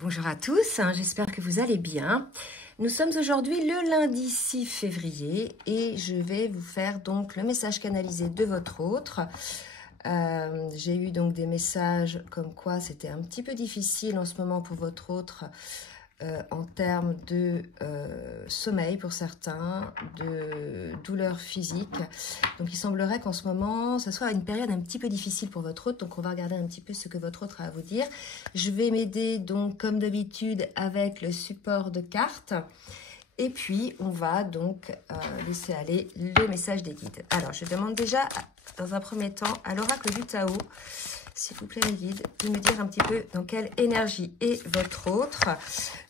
Bonjour à tous, j'espère que vous allez bien. Nous sommes aujourd'hui le lundi 6 février et je vais vous faire donc le message canalisé de votre autre. J'ai eu donc des messages comme quoi c'était un petit peu difficile en ce moment pour votre autre en termes de sommeil pour certains, de douleurs physiques. Donc il semblerait qu'en ce moment, ça soit une période un petit peu difficile pour votre autre. Donc on va regarder un petit peu ce que votre autre a à vous dire. Je vais m'aider donc comme d'habitude avec le support de cartes. Et puis on va donc laisser aller le message des guides. Alors je demande déjà dans un premier temps à l'oracle du Tao, s'il vous plaît les guides, de me dire un petit peu dans quelle énergie est votre autre.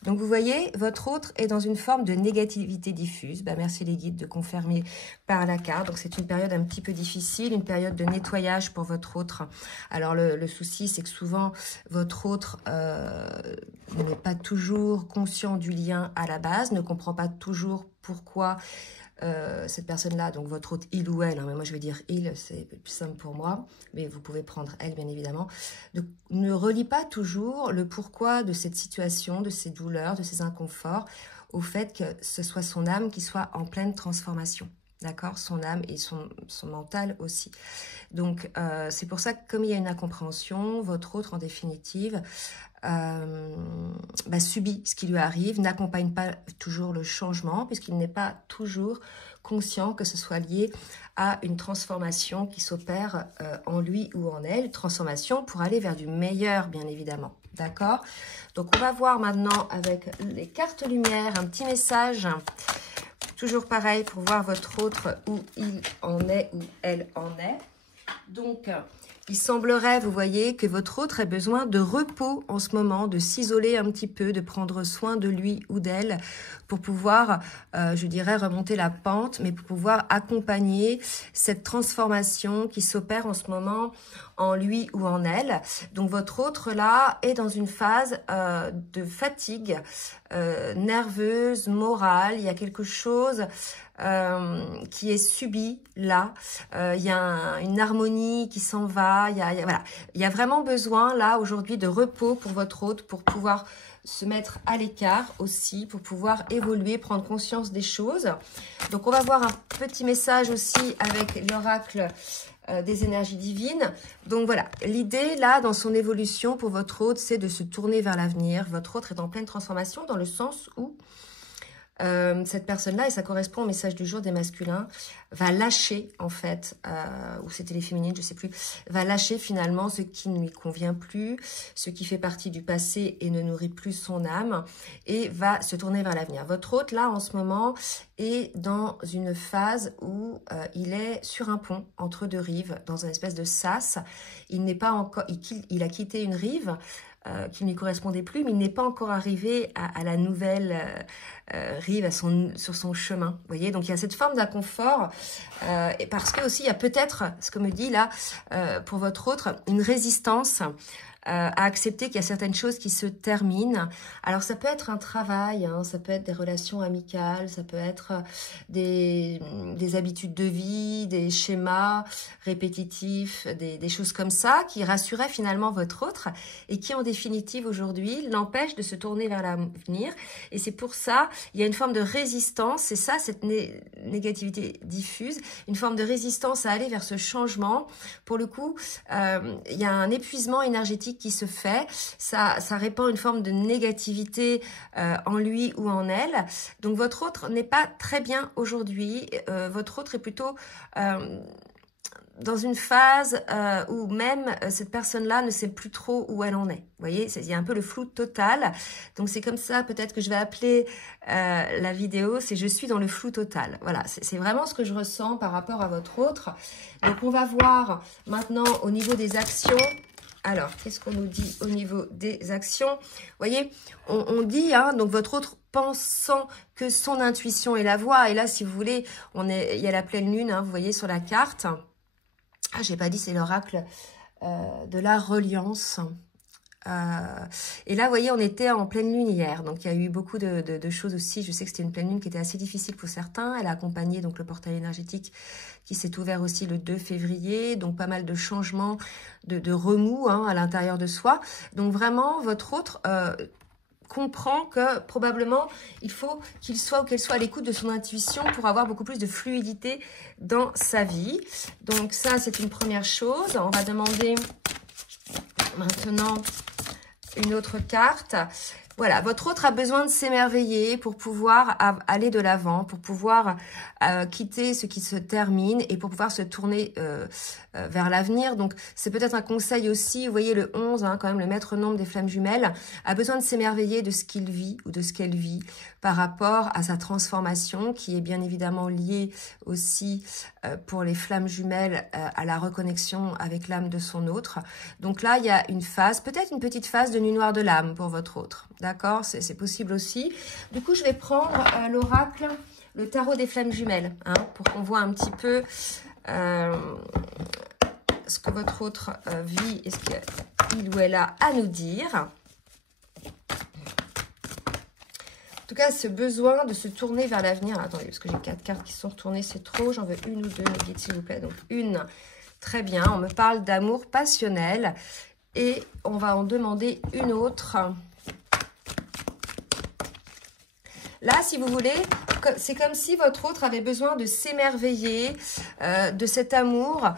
Donc vous voyez, votre autre est dans une forme de négativité diffuse. Merci les guides de confirmer par la carte. Donc c'est une période un petit peu difficile, une période de nettoyage pour votre autre. Alors le souci, c'est que souvent votre autre n'est pas toujours conscient du lien à la base, ne comprend pas toujours pourquoi cette personne-là, donc votre autre, il ou elle, mais moi je vais dire il, c'est plus simple pour moi, mais vous pouvez prendre elle bien évidemment, ne relie pas toujours le pourquoi de cette situation, de ces douleurs, de ces inconforts, au fait que ce soit son âme qui soit en pleine transformation. D'accord, son âme et son mental aussi. Donc, c'est pour ça que comme il y a une incompréhension, votre autre, en définitive, subit ce qui lui arrive, n'accompagne pas toujours le changement, puisqu'il n'est pas toujours conscient que ce soit lié à une transformation qui s'opère en lui ou en elle, transformation pour aller vers du meilleur, bien évidemment. D'accord? Donc, on va voir maintenant avec les cartes lumière un petit message. Toujours pareil pour voir votre autre où il en est, où elle en est. Donc, il semblerait, vous voyez, que votre autre ait besoin de repos en ce moment, de s'isoler un petit peu, de prendre soin de lui ou d'elle pour pouvoir, je dirais, remonter la pente, mais pour pouvoir accompagner cette transformation qui s'opère en ce moment en lui ou en elle. Donc, votre autre, là, est dans une phase de fatigue nerveuse, morale. Il y a quelque chose qui est subi là, il y a une harmonie qui s'en va, voilà. Il y a vraiment besoin là aujourd'hui de repos pour votre hôte, pour pouvoir se mettre à l'écart aussi, pour pouvoir évoluer, prendre conscience des choses. Donc on va voir un petit message aussi avec l'oracle des énergies divines. Donc voilà, l'idée là dans son évolution pour votre hôte, c'est de se tourner vers l'avenir. Votre hôte est en pleine transformation dans le sens où cette personne-là, et ça correspond au message du jour des masculins, va lâcher en fait, ou c'était les féminines, je sais plus, va lâcher finalement ce qui ne lui convient plus, ce qui fait partie du passé et ne nourrit plus son âme, et va se tourner vers l'avenir. Votre hôte là en ce moment est dans une phase où il est sur un pont entre deux rives, dans une espèce de sas. Il n'est pas encore, il a quitté une rive qui ne lui correspondait plus, mais il n'est pas encore arrivé à la nouvelle rive, sur son chemin. Vous voyez, donc il y a cette forme d'inconfort, et parce que aussi il y a peut-être, ce que me dit là, pour votre autre, une résistance à accepter qu'il y a certaines choses qui se terminent. Alors ça peut être un travail, ça peut être des relations amicales, ça peut être des habitudes de vie, des schémas répétitifs, des choses comme ça qui rassuraient finalement votre autre et qui en définitive aujourd'hui l'empêchent de se tourner vers l'avenir. Et c'est pour ça, il y a une forme de résistance, c'est ça cette négativité diffuse, une forme de résistance à aller vers ce changement. Pour le coup, il y a un épuisement énergétique qui se fait, ça répand une forme de négativité en lui ou en elle. Donc votre autre n'est pas très bien aujourd'hui, votre autre est plutôt dans une phase où même cette personne-là ne sait plus trop où elle en est. Vous voyez, il y a un peu le flou total. Donc c'est comme ça peut-être que je vais appeler la vidéo, c'est « Je suis dans le flou total ». Voilà, c'est vraiment ce que je ressens par rapport à votre autre. Donc on va voir maintenant au niveau des actions. Alors, qu'est-ce qu'on nous dit au niveau des actions? Vous voyez, on dit, donc votre autre pensant que son intuition est la voie. Et là, si vous voulez, il y a la pleine lune, vous voyez, sur la carte. Ah, j'ai pas dit, c'est l'oracle de la reliance. Et là, vous voyez, on était en pleine lune hier. Donc, il y a eu beaucoup de choses aussi. Je sais que c'était une pleine lune qui était assez difficile pour certains. Elle a accompagné donc le portail énergétique qui s'est ouvert aussi le 2 février. Donc, pas mal de changements, de remous à l'intérieur de soi. Donc, vraiment, votre autre comprend que probablement il faut qu'il soit ou qu'elle soit à l'écoute de son intuition pour avoir beaucoup plus de fluidité dans sa vie. Donc ça, c'est une première chose. On va demander maintenant une autre carte. Voilà, votre autre a besoin de s'émerveiller pour pouvoir aller de l'avant, pour pouvoir quitter ce qui se termine et pour pouvoir se tourner vers l'avenir. Donc, c'est peut-être un conseil aussi, vous voyez le 11, hein, quand même le maître nombre des flammes jumelles, a besoin de s'émerveiller de ce qu'il vit ou de ce qu'elle vit par rapport à sa transformation qui est bien évidemment liée aussi pour les flammes jumelles à la reconnexion avec l'âme de son autre. Donc là, il y a une phase, peut-être une petite phase de nuit noire de l'âme pour votre autre. D'accord, c'est possible aussi. Du coup, je vais prendre l'oracle, le tarot des flammes jumelles, hein, pour qu'on voit un petit peu ce que votre autre vit et ce qu'il ou elle a à nous dire. En tout cas, ce besoin de se tourner vers l'avenir. Attendez, parce que j'ai 4 cartes qui sont retournées, c'est trop. J'en veux une ou deux, me dites s'il vous plaît. Donc, une. Très bien, on me parle d'amour passionnel. Et on va en demander une autre. Là, si vous voulez, c'est comme si votre autre avait besoin de s'émerveiller de cet amour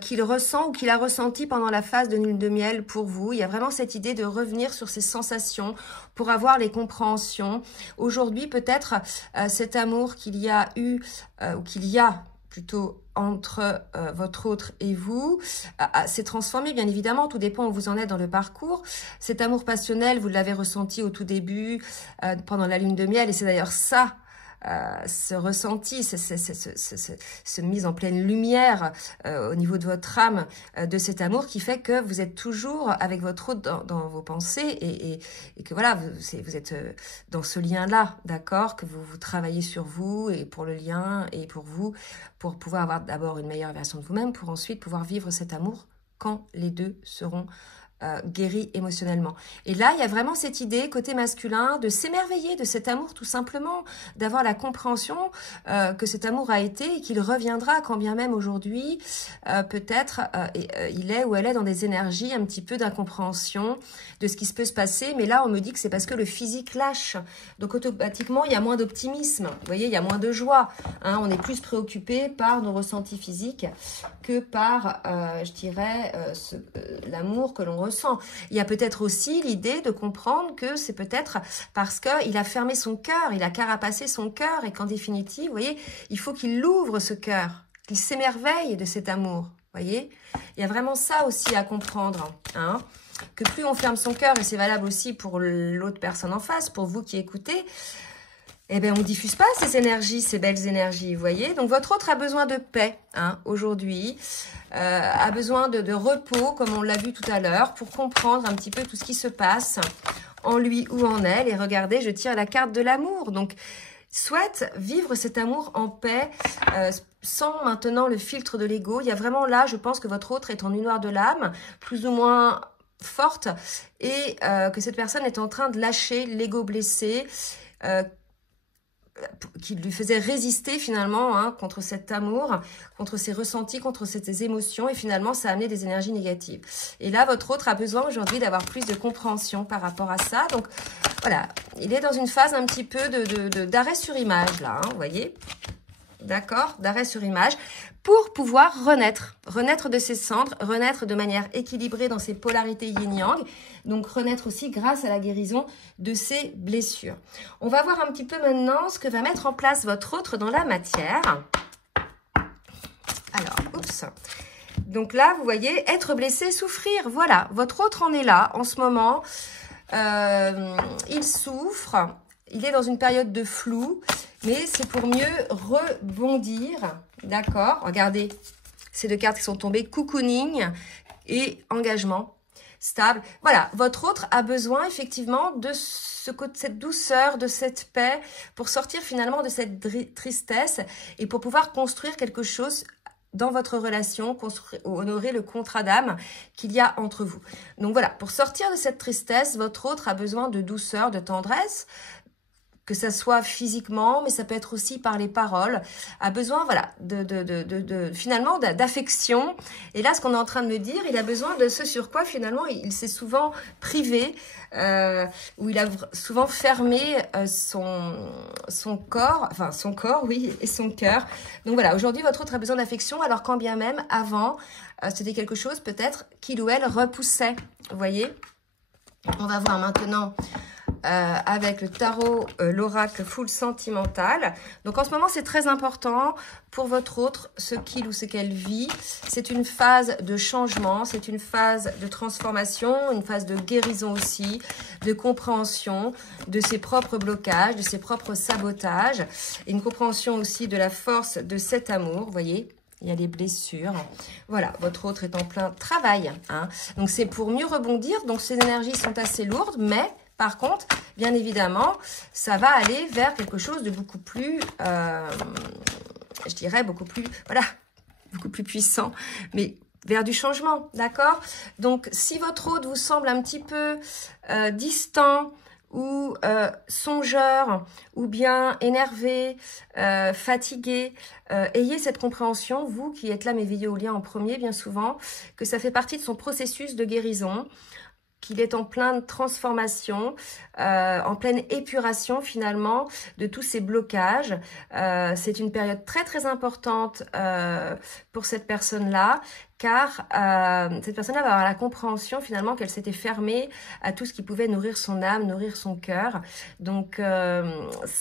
qu'il ressent ou qu'il a ressenti pendant la phase de lune de miel pour vous. Il y a vraiment cette idée de revenir sur ses sensations pour avoir les compréhensions. Aujourd'hui, peut-être cet amour qu'il y a eu, ou qu'il y a plutôt entre votre autre et vous, s'est transformé, bien évidemment, tout dépend où vous en êtes dans le parcours. Cet amour passionnel, vous l'avez ressenti au tout début, pendant la lune de miel, et c'est d'ailleurs ça, ce ressenti, ce mise en pleine lumière au niveau de votre âme, de cet amour qui fait que vous êtes toujours avec votre autre dans vos pensées et que voilà, vous êtes dans ce lien-là, d'accord, que vous travaillez sur vous et pour le lien et pour vous, pour pouvoir avoir d'abord une meilleure version de vous-même, pour ensuite pouvoir vivre cet amour quand les deux seront guéri émotionnellement. Et là, il y a vraiment cette idée, côté masculin, de s'émerveiller de cet amour, tout simplement, d'avoir la compréhension que cet amour a été et qu'il reviendra, quand bien même aujourd'hui, peut-être, il est ou elle est dans des énergies un petit peu d'incompréhension de ce qui se peut se passer. Mais là, on me dit que c'est parce que le physique lâche. Donc, automatiquement, il y a moins d'optimisme. Vous voyez, il y a moins de joie. Hein, on est plus préoccupé par nos ressentis physiques que par, je dirais, l'amour que l'on ressent. Il y a peut-être aussi l'idée de comprendre que c'est peut-être parce qu'il a fermé son cœur, il a carapacé son cœur et qu'en définitive, vous voyez, il faut qu'il ouvre ce cœur, qu'il s'émerveille de cet amour. Vous voyez, il y a vraiment ça aussi à comprendre, hein, que plus on ferme son cœur, et c'est valable aussi pour l'autre personne en face, pour vous qui écoutez, eh bien, on ne diffuse pas ces énergies, ces belles énergies, vous voyez. Donc, votre autre a besoin de paix, hein, aujourd'hui, a besoin de repos, comme on l'a vu tout à l'heure, pour comprendre un petit peu tout ce qui se passe en lui ou en elle. Et regardez, je tire la carte de l'amour. Donc, souhaite vivre cet amour en paix, sans maintenant le filtre de l'ego. Il y a vraiment là, je pense que votre autre est en nuit noire de l'âme, plus ou moins forte, et que cette personne est en train de lâcher l'ego blessé, qui lui faisait résister finalement, hein, contre cet amour, contre ses ressentis, contre ses émotions, et finalement ça a amené des énergies négatives. Et là, votre autre a besoin aujourd'hui d'avoir plus de compréhension par rapport à ça. Donc voilà, il est dans une phase un petit peu d'arrêt sur image là, hein, vous voyez, d'accord, d'arrêt sur image, pour pouvoir renaître de ses cendres, renaître de manière équilibrée dans ses polarités yin-yang, donc renaître aussi grâce à la guérison de ses blessures. On va voir un petit peu maintenant ce que va mettre en place votre autre dans la matière. Alors, oups. Donc là, vous voyez, être blessé, souffrir. Voilà, votre autre en est là en ce moment. Il souffre, il est dans une période de flou, mais c'est pour mieux rebondir. D'accord, regardez, ces deux cartes qui sont tombées, cocooning et engagement stable. Voilà, votre autre a besoin effectivement de cette douceur, de cette paix, pour sortir finalement de cette tristesse et pour pouvoir construire quelque chose dans votre relation, honorer le contrat d'âme qu'il y a entre vous. Donc voilà, pour sortir de cette tristesse, votre autre a besoin de douceur, de tendresse, que ça soit physiquement, mais ça peut être aussi par les paroles, a besoin, voilà, finalement d'affection. Et là, ce qu'on est en train de me dire, il a besoin de ce sur quoi, finalement, il s'est souvent privé, où il a souvent fermé son corps, oui, et son cœur. Donc voilà, aujourd'hui, votre autre a besoin d'affection, alors quand bien même, avant, c'était quelque chose, peut-être, qu'il ou elle repoussait, vous voyez. On va voir maintenant avec le tarot, l'oracle full sentimental. Donc en ce moment, c'est très important pour votre autre, ce qu'il ou ce qu'elle vit. C'est une phase de changement, c'est une phase de transformation, une phase de guérison aussi, de compréhension de ses propres blocages, de ses propres sabotages, et une compréhension aussi de la force de cet amour, vous voyez. Il y a les blessures. Voilà, votre autre est en plein travail. Hein. Donc, c'est pour mieux rebondir. Donc, ces énergies sont assez lourdes, mais par contre, bien évidemment, ça va aller vers quelque chose de beaucoup plus, je dirais, beaucoup plus puissant, mais vers du changement, d'accord? Donc, si votre autre vous semble un petit peu distant, ou songeur, ou bien énervé, fatigué, ayez cette compréhension, vous qui êtes là, mes vidéos lien en premier, bien souvent, que ça fait partie de son processus de guérison, qu'il est en pleine transformation, en pleine épuration finalement de tous ces blocages. C'est une période très très importante pour cette personne-là, car cette personne-là va avoir la compréhension finalement qu'elle s'était fermée à tout ce qui pouvait nourrir son âme, nourrir son cœur. Donc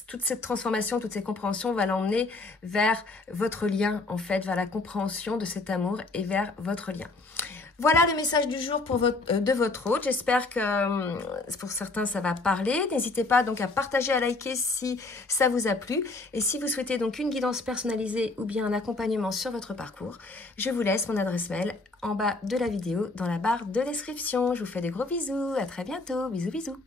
toute cette transformation, toute cette compréhension va l'emmener vers votre lien en fait, vers la compréhension de cet amour et vers votre lien. Voilà le message du jour pour de votre hôte. J'espère que pour certains ça va parler. N'hésitez pas donc à partager, à liker si ça vous a plu. Et si vous souhaitez donc une guidance personnalisée ou bien un accompagnement sur votre parcours, je vous laisse mon adresse mail en bas de la vidéo dans la barre de description. Je vous fais des gros bisous. À très bientôt. Bisous bisous.